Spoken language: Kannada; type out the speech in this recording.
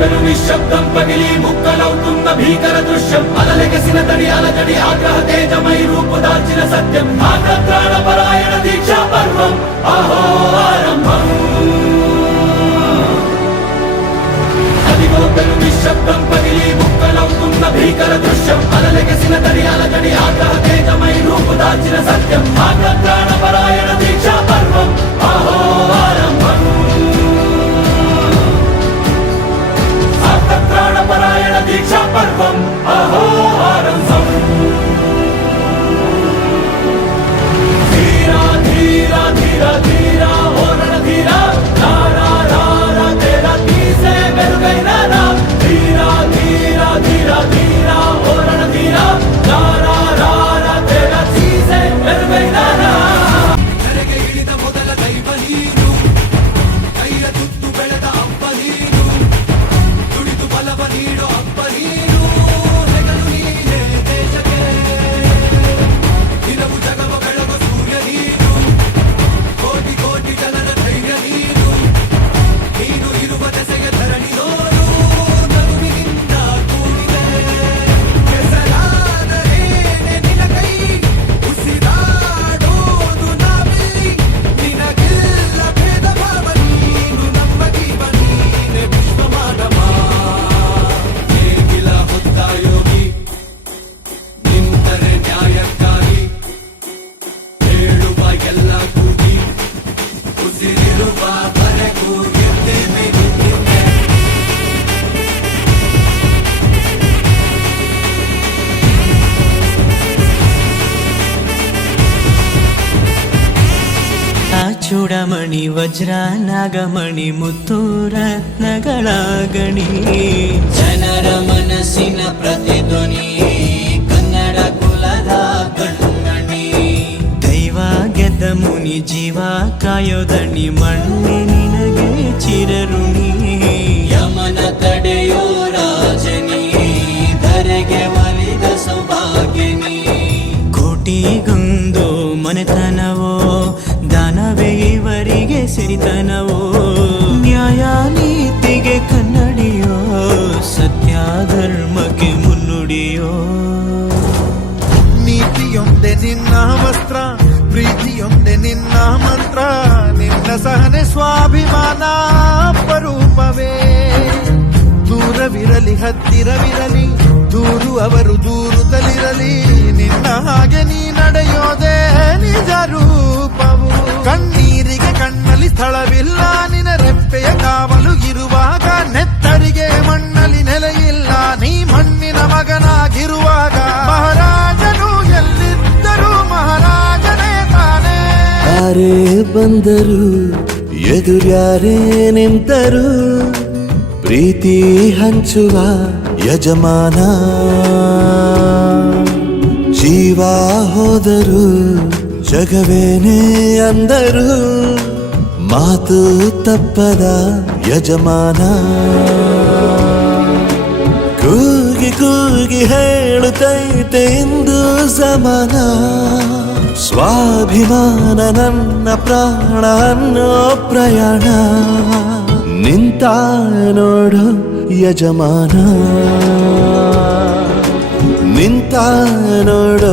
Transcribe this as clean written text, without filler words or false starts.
నిశ్శబ్దం పగిలి ముక్కలవుతున్న భీకర దృశ్యం అలలెగసిన తడి అలజడి ఆగ్రహ తేజమై రూపు దాల్చిన సత్యం ఆగ్రత్రాణ పరాయణ దీక్షా పర్వం అహో ఆరంభం అదిగో పెను నిశ్శబ్దం పగిలి ముక్కలవుతున్న భీకర దృశ్యం అలలెగసిన తడి అలజడి ఆగ్రహ తేజమై రూపు దాల్చిన సత్యం ఆగ్రత్రాణ పరాయణ దీక్షా పర్వం అహో ఆరంభం ప్రాణపరాయణ దీక్షా పర్వం అహో ఆరంభం ధీరా ధీరా ధీరా ధీరా ఓరణ ధీరా రారా రారా తేరా తీసే మెరుగైన రా ధీరా ధీరా ధీరా ధీరా ఓరణ ధీరా రారా రారా తేరా తీసే మెరుగైన రా ಕರೆಗೆ ಇಳಿದ ಮೊದಲ ದೈವ ನೀನು ಕೈಯ ತುತ್ತು ಬೆಳೆದ ಅಪ್ಪ ನೀನು ದುಡಿದು ಬಲವ ನೀಡೋ ಅಪ್ಪ ನೀನು ಹೆಗಲು ನೀನೇ ದೇಶಕ್ಕೆ ದಿನವು ಜಗವ ಬೆಳಗೋ ಸೂರ್ಯ ನೀನು ಕೋಟಿ ಕೋಟಿ ಜನರ ಧೈರ್ಯ ನೀನು ನೀನು ಇರುವ ದೆಸೆಯ ಧರಣಿ ನೋಡು ನಗುವಿನಿಂದ ಕೂಡಿದೆ ಕೆಸರಾದರೇನೆ ನಿನ ಕೈ ಉಸಿರಾಡೋದು ನಾವಿಲ್ಲಿ ನಿನಗಿಲ್ಲ ಭೇದ ಭಾವ ನೀನು ನಮ್ಮ ಜೀವ ನೀನೆ ವಿಶ್ವ ಮಾನವ ನೇಗಿಲ ಹೊತ್ತ ಯೋಗಿ ನಿಂತರೆ ನ್ಯಾಯಕ್ಕಾಗಿ ಹೇಳುವ ಎಲ್ಲ ಕೂಗಿ ಉಸಿರಿರುವ ಬರೆಗೂ ಗೆದ್ದೇವೆ ಗೆದ್ದಿದ್ದೆ ಚೂಡಮಣಿ ವಜ್ರ ನಾಗಮಣಿ ಮುತ್ತು ರತ್ನಗಳ ಗಣಿ ಜನರ ಮನಸ್ಸಿನ ಪ್ರತಿಧ್ವನಿ ಕನ್ನಡ ಕುಲದ ಕಣ್ಮಣಿ ದೈವ ಗೆದ್ದ ಮುನಿ ಜೀವ ಕಾಯೋದಣಿ ಮಣ್ಣೆ ನಿನಗೆ ಚಿರಋಣಿ ಯಮನ ತಡೆಯೋ ರಾಜನಿ ಧರೆಗೆ ಒಲಿದ ಸೌಭಾಗ್ಯನಿ ಕೋಟಿಗೊಂದು ಮನೆತನವೋ ದಾನವೇ ಇವರಿಗೆ ಸಿರಿತನವೋ ನ್ಯಾಯ ನೀತಿಗೆ ಕನ್ನಡಿಯೋ ಸತ್ಯ ಧರ್ಮಕ್ಕೆ ಮುನ್ನುಡಿಯೋ ನೀತಿಯೊಂದೆ ನಿನ್ನ ವಸ್ತ್ರ ಪ್ರೀತಿಯೊಂದೆ ನಿನ್ನ ಮಂತ್ರ ನಿನ್ನ ಸಹನೆ ಸ್ವಾಭಿಮಾನ ಅಪರೂಪವೇ ದೂರವಿರಲಿ ಹತ್ತಿರವಿರಲಿ ದೂರು ಅವರು ದೂರುತ್ತಲಿರಲಿ ನಿನ್ನ ಹಾಗೆ ನೀ ನಡೆಯೋದೇ ನಿಜ ರೂಪವು ಕಣ್ಣೀರಿಗೆ ಕಣ್ಣಲ್ಲಿ ಸ್ಥಳವಿಲ್ಲ ನಿನ್ನ ರೆಪ್ಪೆಯ ಕಾವಲು ಇರುವಾಗ ನೆತ್ತರಿಗೆ ಮಣ್ಣಲ್ಲಿ ನೆಲೆಯಿಲ್ಲ ನೀ ಮಣ್ಣಿನ ಮಗನಾಗಿರುವಾಗ ಮಹಾರಾಜನು ಎಲ್ಲಿದ್ದರೂ ಮಹಾರಾಜನೇ ತಾನೇ ಯಾರೇ ಬಂದರು ಎದುರ್ಯಾರೇ ನಿಂತರು ಪ್ರೀತಿ ಹಂಚುವ ಯಜಮಾನ ಜೀವ ಹೋದರು ಜಗವೇನೇ ಅಂದರು ಮಾತು ತಪ್ಪದ ಯಜಮಾನ ಕೂಗಿ ಕೂಗಿ ಹೇಳುತ್ತೈತೆ ಇಂದು ಸಮಾನ ಸ್ವಾಭಿಮಾನ ನನ್ನ ಪ್ರಾಣ ಅನ್ನೋ ಪ್ರಯಾಣ ನಿಂತ ನೋಡು ಯಜಮಾನ ನಿಂತ ನೋಡು